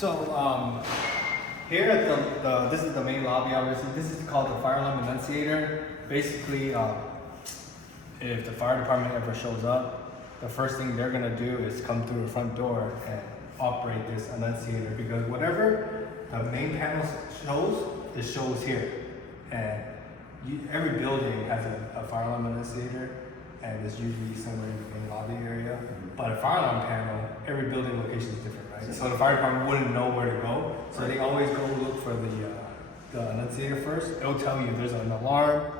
Here at this is the main lobby. Obviously, this is called the fire alarm enunciator. Basically, if the fire department ever shows up, the first thing they're gonna do is come through the front door and operate this enunciator, because whatever the main panel shows, it shows here. And every building has a fire alarm enunciator, and it's usually somewhere in the main lobby area. But a fire alarm panel, every building location is different, right? So the fire department wouldn't know where to go, so they always go look for the enunciator first. It'll tell you there's an alarm.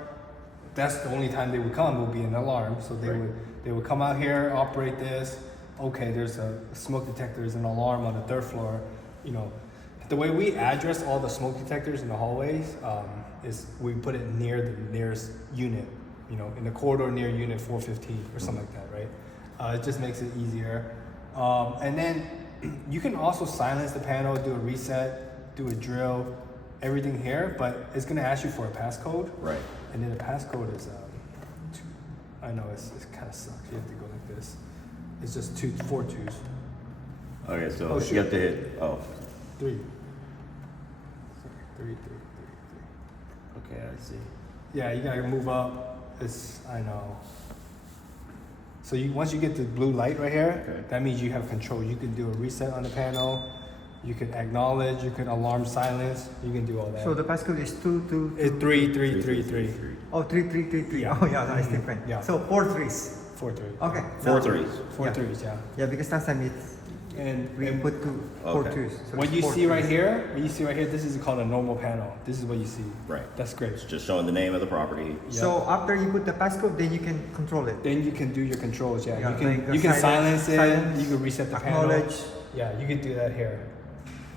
That's the only time they would come, will be an alarm. So they would come out here, operate this. Okay, there's a smoke detector, there's an alarm on the third floor. You know, the way we address all the smoke detectors in the hallways is we put it near the nearest unit. You know, in the corridor near unit 415 or something like that, right? It just makes it easier. And then you can also silence the panel, do a reset, do a drill, everything here, but it's gonna ask you for a passcode. Right. And then the passcode is, I know it kind of sucks. You have to go like this. It's just 4 twos. Okay, so you have to hit, 3. Sorry, 3. Okay, I see. Yeah, you gotta move up. I know. So once you get the blue light right here, okay, that means you have control. You can do a reset on the panel. You can acknowledge. You can alarm silence. You can do all that. So the passcode is 2. It's 3. Oh, 3. Yeah. Oh, yeah, that's different. Yeah. So 4 threes. 4 3. Okay. 4 now- threes. 4 Yeah. threes. Yeah. Yeah, because last time it's we And put 4 Okay. twos. So what it's you 4 see right threes. here, this is called a normal panel. This is what you see. Right. That's great. It's just showing the name of the property. So after you put the passcode, then you can control it. Then you can do your controls. Yeah, Yeah, you can like you can silence it. You can reset the panel. Acknowledge. Yeah, you can do that here.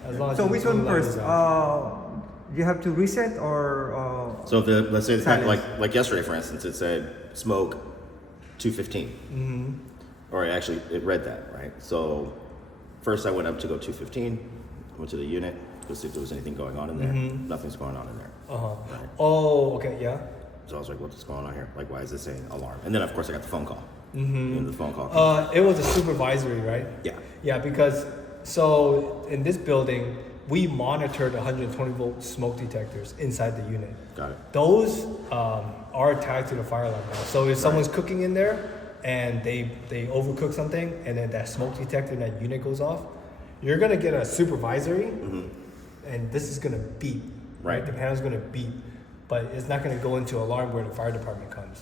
As long as So the which blue one light is first? on. You have to reset or So if let's say the pack, Silence. like yesterday, for instance, it said smoke 215. Mm-hmm. Or actually, it read that, right? So first I went up to go 215, went to the unit to see if there was anything going on in there. Mhm. Nothing's going on in there. Right. Oh, okay, yeah. So I was like, what's going on here? Like, why is it saying alarm? And then, of course, I got the phone call. Mm-hmm. And the phone call. It was a supervisory, right? Yeah. Yeah, because so in this building, we monitored 120 volt smoke detectors inside the unit. Got it. Those are tagged to the fire alarm now. So if someone's cooking in there and they overcook something, and then that smoke detector in that unit goes off, you're gonna get a supervisory, and this is gonna beep. Right. The panel's gonna beep, but it's not gonna go into alarm where the fire department comes.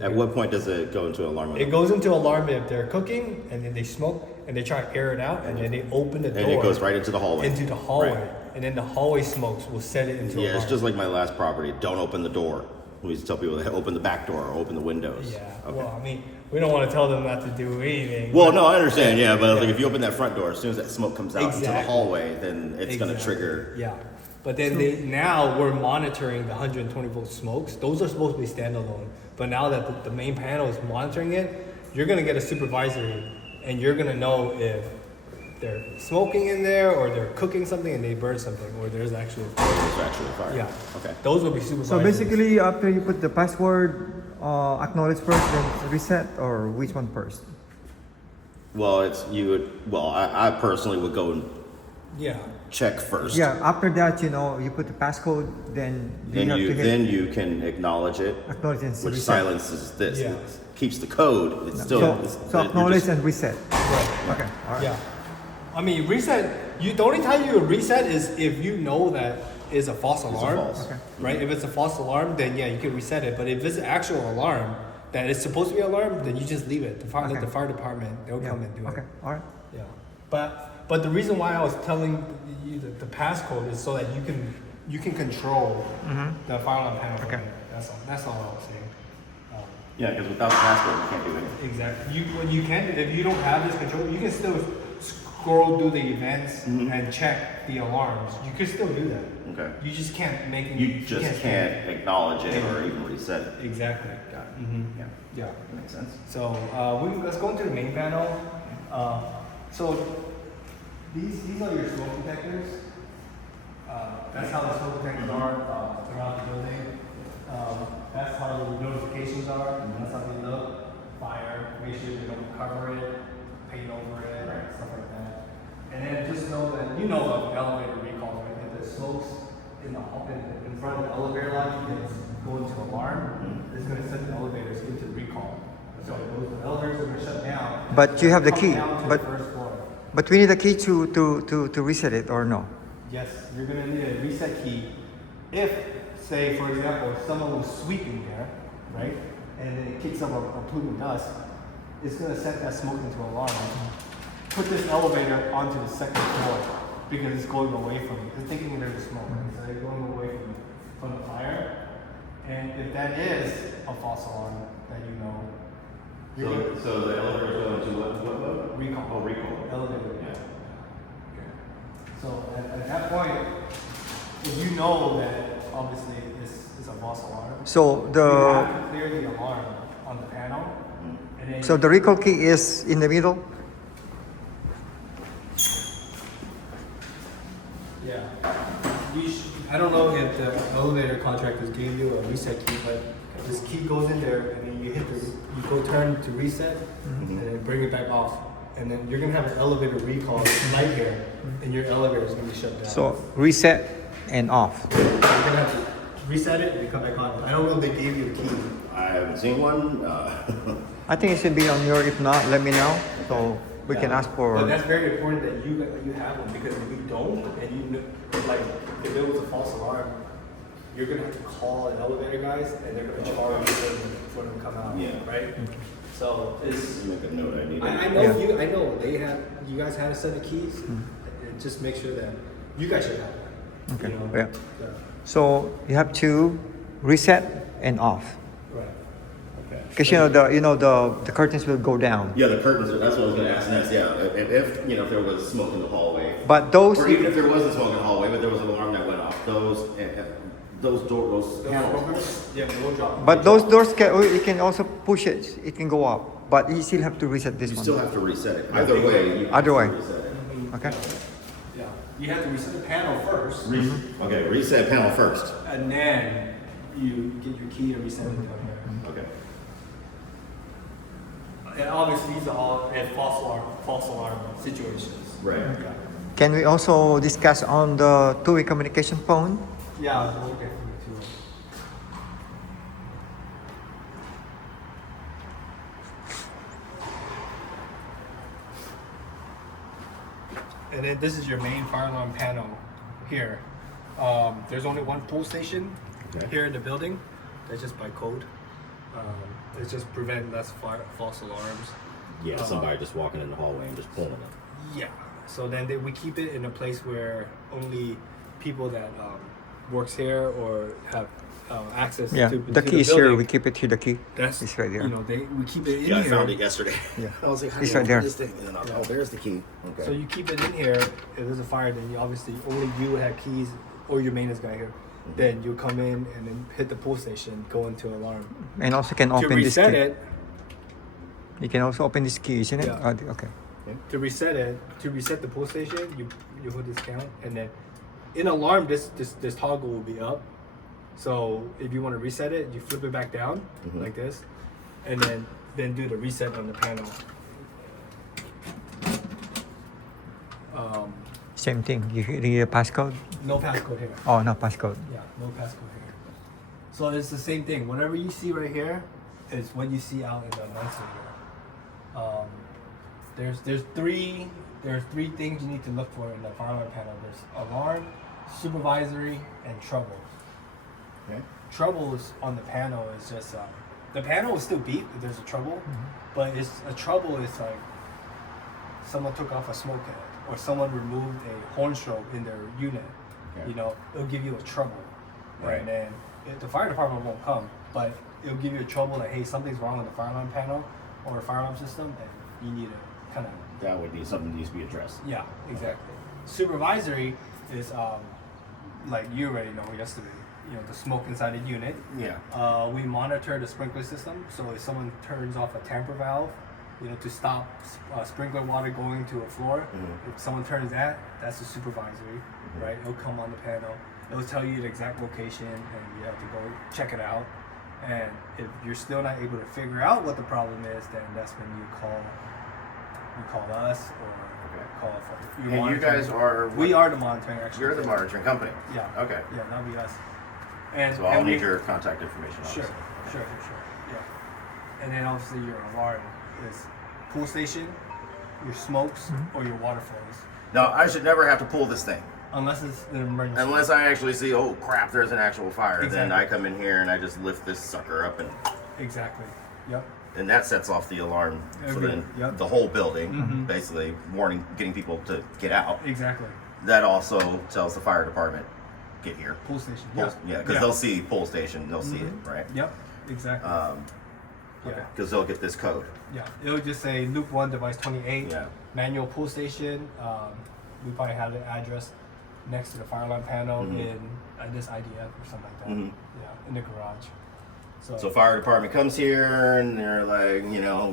At what point does it go into alarm? It goes into alarm if they're cooking and then they smoke and they try to air it out, and then they open the door. And it goes right into the hallway. Into the hallway, Right. and then the hallway smokes will set it into Yeah, alarm. it's just like my last property. Don't open the door. We used to tell people to open the back door or open the windows. Yeah. Okay. Well, I mean, we don't want to tell them not to do anything. Well, no, I understand. Yeah, but like if you open that front door, as soon as that smoke comes out into the Exactly. hallway, then it's going to Exactly. trigger. Yeah. But then now we're monitoring the 120 volt smokes. Those are supposed to be standalone. But now that the main panel is monitoring it, you're gonna get a supervisory, and you're gonna know if they're smoking in there or they're cooking something and they burn something, or there's actually It's actually a fire. yeah. Okay. Those will be so supervisories. basically after you put the password, acknowledge first, then reset, or which one first? Well, it's you would. Well, I personally would go and yeah. check first. Yeah. After that, you put the passcode, then Then have you to hit then you can acknowledge it, acknowledge and which reset. silences this. Yeah. It keeps the code. It's still. So, it's- so you're acknowledge just- and reset. Right. Okay. All right. Yeah. I mean, reset. The only time you would reset is if you know that is a false alarm. false. Okay. Right? If it's a false alarm, then yeah, you can reset it. But if it's an actual alarm that is supposed to be an alarm, then you just leave it. Let Okay. the fire department, they'll Yeah. come and do Okay. it. All right. Yeah. But the reason why I was telling you the passcode is so that you can control the fire alarm panel. Okay. That's all I was saying. Yeah, because without the password, you can't do anything. Exactly. What you can, if you don't have this control, you can still scroll through the events and check the alarms. You can still do that. Okay. You just can't make it. You just can't acknowledge it or even reset it. Exactly. Got it. Mm-hmm. Yeah, Yeah. that makes sense. So let's go into the main panel. So these are your smoke detectors. That's how the smoke detectors are throughout the building. That's how the notifications are. That's how they look. Fire. Make sure you don't cover it, paint over it, stuff like that. And then just know that you know of elevator recall, right? If the smokes in front of the elevator lobby gets going to alarm, it's going to send the elevators into recall. So the elevators are going to shut down. But you have the come key. down to But the first floor. but we need a key to reset it or no? Yes, you're going to need a reset key. If, say, for example, someone was sweeping there, right, and then it kicks up a plume of dust, it's going to set that smoke into alarm. Put this elevator onto the second floor because it's going away from it. It's thinking there's smoke, right? So they're going away from the fire. And if that is a false alarm that you know, you're So the elevator is going to what mode? recall. Oh, recall. Elevator. Yeah. So at that point, if you know that obviously it's a false alarm, So you the have to clear the alarm on the panel. And then so the recall key is in the middle. yeah. I don't know if the elevator contractors gave you a reset key, but this key goes in there and then you go turn to reset and then bring it back off. And then you're gonna have an elevator recall right here and your elevator is gonna be shut down. So reset and off. you're gonna have to reset it and come back on. I don't know if they gave you a key. I haven't seen one. I think it should be on your. If not, let me know so we can ask But for. that's very important that you have one because if you don't and like if it was a false alarm, you're gonna have to call the elevator guys and they're gonna charge you for them to come out. Yeah. Right. So it's. Make a note. I need. I it. know Yeah. I know you guys had a set of keys. And just make sure that you guys should have one. Okay, You know? yeah. So you have to reset and off Right. Okay. because the curtains will go down. Yeah, the curtains. That's what I was going to ask next. Yeah, if if there was smoke in the hallway, But those or even if there wasn't smoke in the hallway, but there was an alarm that went off, those panels. Yeah, no drop. But those doors you can also push it. It can go up, but you still have to reset this You one. still have to reset it. Either way. You Either way. have to reset it. Okay. Yeah. You have to reset the panel first. Okay, reset panel first. And then you get your key to reset it down here. Okay. And obviously these are all false alarm situations. Right. Yeah. Can we also discuss on the two-way communication phone? Yeah, we'll get you too. And then this is your main fire alarm panel here. There's only one pull station Okay. here in the building. That's just by code. It's just prevent less false alarms. Yeah, somebody just walking in the hallway and just pulling it. Yeah. So then we keep it in a place where only people that works here or have access Yeah, to the to key is here. building. We keep it here. The key. That's It's right there. You know, we keep it in Yeah, I here. found it yesterday. Yeah. I was like, how do It's you right open there. this thing? And then oh, there's the key. Okay. So you keep it in here. If there's a fire, then you obviously only you have keys or your maintenance guy here. Mm-hmm. Then you come in and then hit the pull station, go into alarm. And also can To open this reset key. it, You can also open this key, isn't it? Yeah. Okay. to reset the pull station, you hit this count, and then in alarm, this toggle will be up. So if you want to reset it, you flip it back down like this, and then do the reset on the panel. Same thing. You need a passcode. No passcode here. Oh, no passcode. Yeah, no passcode here. So it's the same thing. Whatever you see right here is what you see out in the annunciator. There's three things you need to look for in the fire alarm panel. There's alarm, supervisory, and troubles. Okay. Troubles on the panel is just the panel will still beep if there's a trouble, but a trouble is like someone took off a smoke head or someone removed a horn strobe in their unit. Okay. You know, it'll give you a trouble, Right. and then the fire department won't come, but it'll give you a trouble that hey, something's wrong with the fire alarm panel or fire alarm system, and you need to kind of That would be something that needs to be addressed. yeah, exactly. Supervisory is like you already know yesterday. You know, the smoke inside the unit. Yeah. We monitor the sprinkler system. So if someone turns off a tamper valve, you know, to stop sprinkler water going to a floor, if someone turns that, that's the supervisory, right? It'll come on the panel. It'll tell you the exact location, and you have to go check it out. And if you're still not able to figure out what the problem is, then that's when you call us or call it for. And you guys are. We are the monitoring. Actually, You're the monitoring company. Yeah. Okay. Yeah, that'll be us. And So I'll and need we- your contact information. Sure, Obviously. sure. Yeah. And then obviously your alarm is pool station, your smokes, or your water flows. Now I should never have to pull this thing. Unless it's an emergency. Unless I actually see, oh crap, there's an actual fire. Then Exactly. I come in here and I just lift this sucker up, Exactly. Yep. and that sets off the alarm for Everything, yep. the whole building, Mhm. basically warning, getting people to get out. Exactly. That also tells the fire department, get here. Pool station. Yeah, because they'll see pull station, they'll see it, right? Yep. Exactly. Yeah. Because they'll get this code. Yeah. It would just say Loop 1, device 28, Yeah. manual pool station. We probably have the address next to the fire alarm panel Mhm. in this IDF or something like that. Mhm. Yeah, in the garage. So fire department comes here and they're like, you know,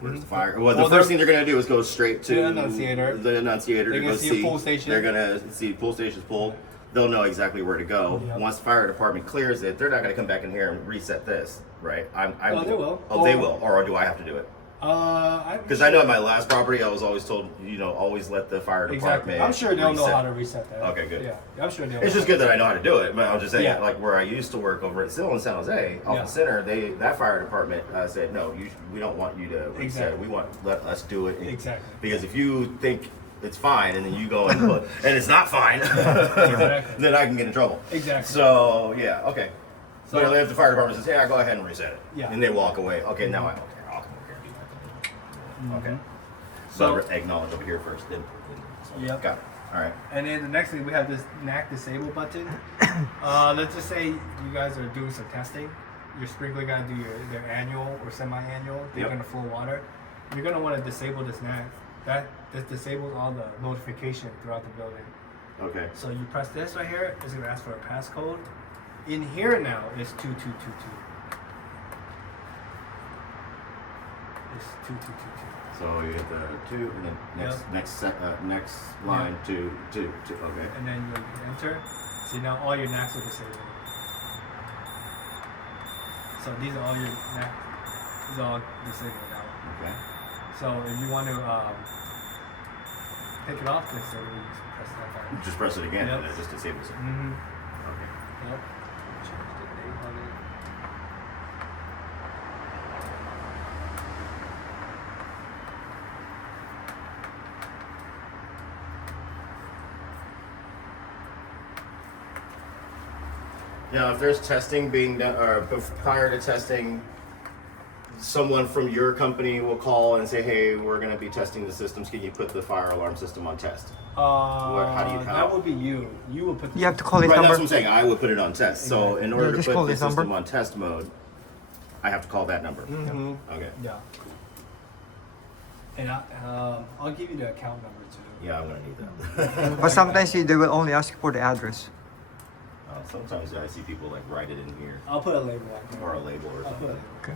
where's the fire? Well, the Well, first they're- thing they're gonna do is go straight to The annunciator. The annunciator They're to gonna go see a pool station. They're gonna see pool stations pulled. They'll know exactly where to go. Yep. Once the fire department clears it, they're not gonna come back in here and reset this, right? Oh, they will. Oh, they Or- will. Or do I have to do it? Because Because I know at my last property, I was always told, you know, always let the fire department. Exactly. I'm sure they'll know reset. how to reset that. Okay, good. Yeah, I'm sure they'll. It's just good that I know how to do it. But I'll just say, Yeah. like where I used to work over at still in San Jose, off Yeah. the center, that fire department said, no, we don't want you to reset Exactly. it. We want let us do it. Exactly. Because if you think it's fine and then you go and and it's not fine, Exactly. then I can get in trouble. Exactly. So yeah, okay. So- So if the fire department says, yeah, go ahead and reset it, Yeah. and they walk away, okay, now I'm okay. I'll come over here and do that. Okay. So- So acknowledge over here first, then. Yep. Got it. All right. And then the next thing we have this NAC disable button. Let's just say you guys are doing some testing. Your sprinkler gonna do their annual or semi-annual. They're Yep. gonna flow water. You're gonna want to disable this NAC. This disables all the notification throughout the building. Okay. So you press this right here. It's gonna ask for a passcode. In here now is 2222. It's 2222. So you hit the 2 and then next line two. Okay. And then you enter. See now all your NACs are disabled. So these are all your NACs. These are all disabled now. Okay. So if you want to take it off, just press that button. Just press it again Yep. and it just disables it. Mm-hmm. Okay. Yep. Change the date on it. Now, if there's testing being done, or prior to testing, someone from your company will call and say, "Hey, we're going to be testing the systems. Can you put the fire alarm system on test?" how do you- how? That would be you. You would put. You have to call this Right, that's number. what I'm saying. I would put it on test. So, in order to just put call the this system number. on test mode, I have to call that number. Mm-hmm. Okay. Yeah. And I'll give you the account number too. Yeah, I'm going to need that. But sometimes they will only ask you for the address. Sometimes I see people like write it in here I'll put a label on here. or a label or I'll put a something. label. Okay.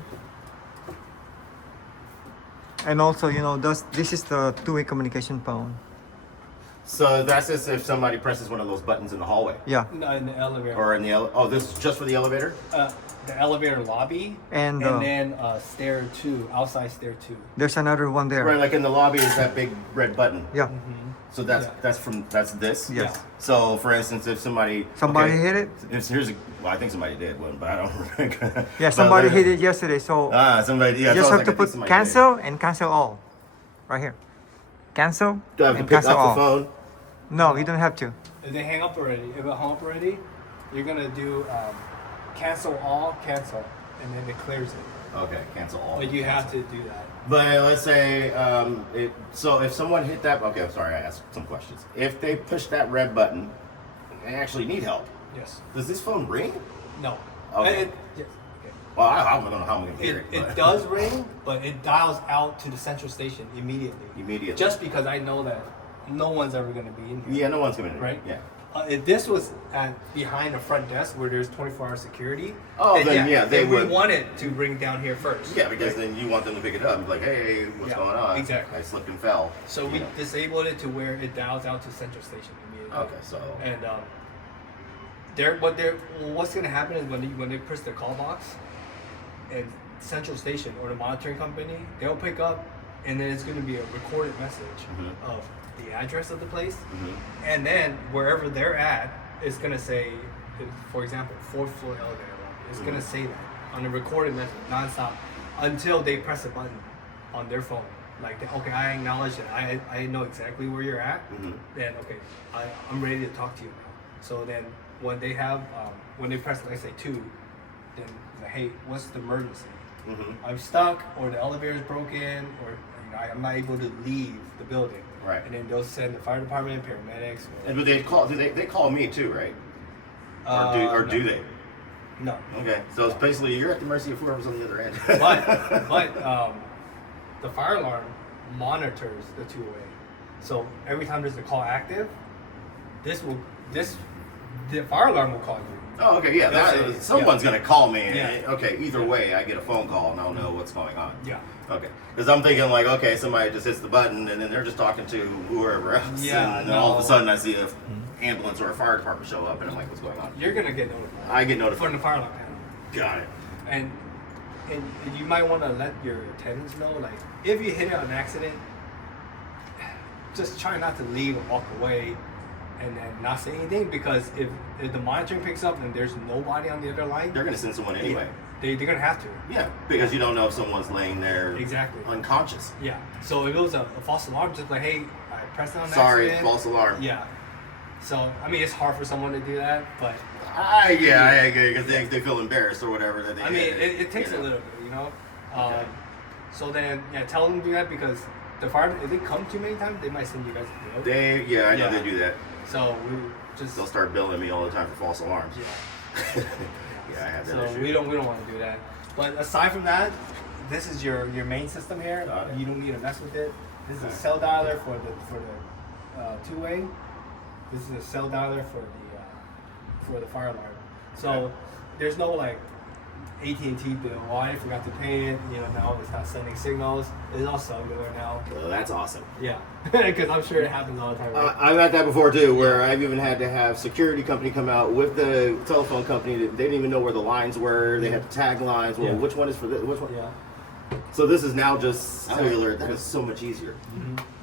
And also, this is the two-way communication phone. So that's just if somebody presses one of those buttons in the hallway Yeah. No, in the elevator. or in the this is just for the elevator. The elevator lobby. And, then stair 2, outside stair 2. There's another one there. Right, like in the lobby is that big red button. Yeah. So that's Yeah. that's this. Yes. Yeah. So for instance, if somebody Hit it. I think somebody did one, but I don't remember. Yeah, somebody hit it yesterday. So Somebody. Yeah. you just so I have to was like, I think put somebody cancel and cancel all. Right here. Cancel did. Do I have to and pick cancel up all. the phone? No, you don't have to. If they hang up already, if it hung up already, you're gonna do cancel all, cancel, and then it clears it. Okay, cancel all. But you have to do that. But let's say, so if someone hit that, okay, I'm sorry, I asked some questions. If they push that red button, they actually need help. Yes. Does this phone ring? No. Okay. Yes. Okay. Well, I don't know how I'm gonna hear it. It but- does ring, but it dials out to the central station immediately. Immediately. Just because I know that no one's ever gonna be in here. Yeah, no one's coming in. Right? Yeah. If this was behind the front desk where there's 24-hour security, Then yeah, they then would. we want it to ring down here first. Yeah, because then you want them to pick it up and be like, hey, what's Yeah, going on? exactly. I slipped and fell. So You we know. disabled it to where it dials out to central station immediately. Okay, so. And what's gonna happen is when they push the call box, and central station or the monitoring company, they'll pick up, and then it's gonna be a recorded message Mhm. of the address of the place, Mhm. and then wherever they're at, it's gonna say, for example, 4th floor elevator alarm. It's gonna say that on a recorded message, nonstop, until they press a button on their phone. Like, okay, I acknowledge that I know exactly where you're at. Mhm. Then okay, I'm ready to talk to you now. So then when they have when they press, let's say 2, then like, hey, what's the emergency? Mhm. I'm stuck, or the elevator's broken, or I'm not able to leave the building. Right. And then they'll send the fire department, paramedics. Or, And but they call. They call me too, right? Or do no. they? No. Okay, so it's basically you're at the mercy of whoever's on the other end. But the fire alarm monitors the two-way. So every time there's a call active, the fire alarm will call you. Oh, okay, yeah. They'll say- Someone's yeah. gonna call me. And, Yeah. Okay, either way, I get a phone call and I'll know what's going on. Yeah. Okay, because I'm thinking like, okay, somebody just hits the button and then they're just talking to whoever else, Yeah, and then all of a no. sudden I see a ambulance or a fire department show up, and I'm like, what's going on? You're gonna get notified. I get From notified. the fire alarm panel. Got it. And you might want to let your tenants know, like, if you hit it on an accident, just try not to leave and walk away and then not say anything, because if the monitoring picks up and there's nobody on the other line, They're gonna send someone anyway. they're gonna have to. Yeah, because you don't know if someone's laying there Exactly. unconscious. Yeah. So if it was a false alarm, just like, hey, I pressed it on Sorry, accident. false alarm. Yeah. So I mean, it's hard for someone to do that, but I agree, because they feel embarrassed or whatever. That they I mean, did, it takes you know. a little bit, you know. Okay. So then, yeah, tell them to do that, because the fire, if they come too many times, they might send you guys a bill. I know Yeah. they do that. So we just They'll start billing me all the time for false alarms. yeah. Yeah, I have that So issue. we don't want to do that. But aside from that, this is your main system here. Got it. You don't need to mess with it. This is a Okay. cell dialer for the two-way. This is a cell dialer for the fire alarm. So there's no like AT&T bill. Oh, I forgot to pay it. You know, now it's not sending signals. It's all cellular now. Well, that's awesome. Yeah, because I'm sure it happens all the time. Right? I've had that before too, where I've even had to have security company come out with the telephone company. They didn't even know where the lines were. They had to tag lines. Well, Yeah. which one is for this? Which one? Yeah. So this is now just cellular. That is so much easier.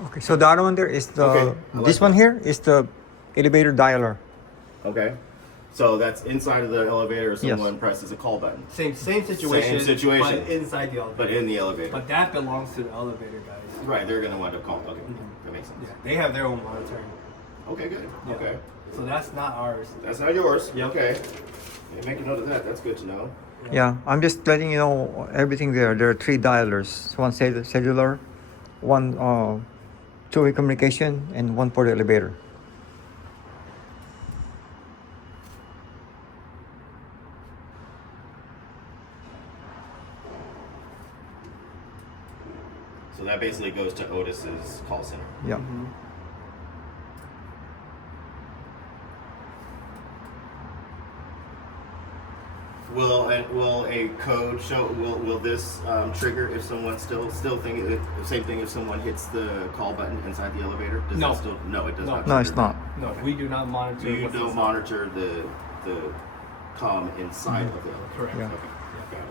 Okay, so the other one there is the Okay, I like this one that. here is the elevator dialer. Okay. So that's inside of the elevator. Yes. Someone presses a call button, Same situation. situation. But inside the elevator. but in the elevator. But that belongs to the elevator guys. Right, they're gonna wind up calling. Okay, Mhm. that makes sense. Yeah, they have their own monitoring. Okay, good. Yeah. Okay, So that's not ours. that's not yours. Yep. Okay, yeah, make a note of that. That's good to know. Yeah, I'm just letting you know everything there. There are 3 dialers. One cellular, one two-way communication, and one for the elevator. So that basically goes to Otis's call center. Yeah. Mm-hmm. Will a code show? Will this trigger if someone still thinking the same thing if someone hits the call button inside the elevator? Does No. that still no? It does No. not. No, it's trigger not. that. No, Okay. we do not monitor. You what's don't inside. monitor the comm inside of the elevator. Correct. Yeah. Okay. Got it.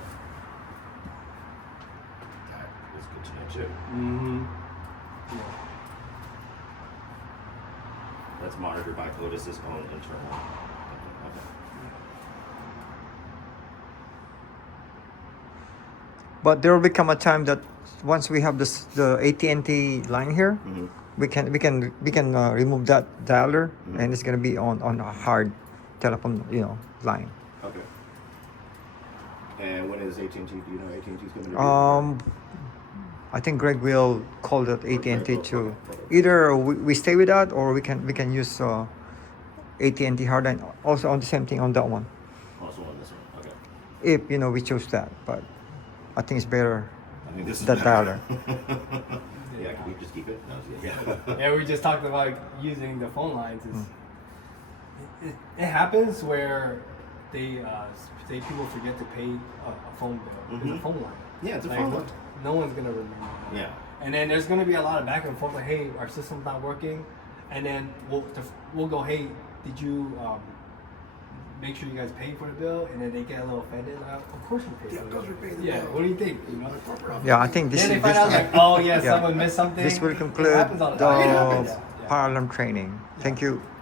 That is good to know too. Mm-hmm. Yeah. That's monitored by Otis's own internal. Okay. But there will become a time that once we have this the AT&T line here, Mhm. we can remove that dialer, Mhm. and it's gonna be on a hard telephone line. Okay. And when is AT&T? Do you know AT&T's going to do? I think Greg will call that AT&T Okay. too. Either we stay with that, or we can use AT&T hardline also on the same thing on that one. Also on this one. Okay. If we choose that, but I think it's better I think this is that better. dialer. Yeah, can we just keep it? No, yeah. Yeah, we just talked about using the phone lines. It happens where say people forget to pay a phone bill. It's Mhm. a phone line. Yeah, it's a Like, phone line. No one's gonna remember that. Yeah. And then there's gonna be a lot of back and forth, like, hey, our system's not working, and then we'll go, hey, did you make sure you guys paid for the bill? And then they get a little offended. Like, of course we paid. Yeah, for of course we paid the Yeah. bill. What do you think? You know? Yeah, I think this Then they is find out like, oh yeah, yeah. someone missed something. This will It conclude happens all the time. It happens. the fire alarm training. Thank you.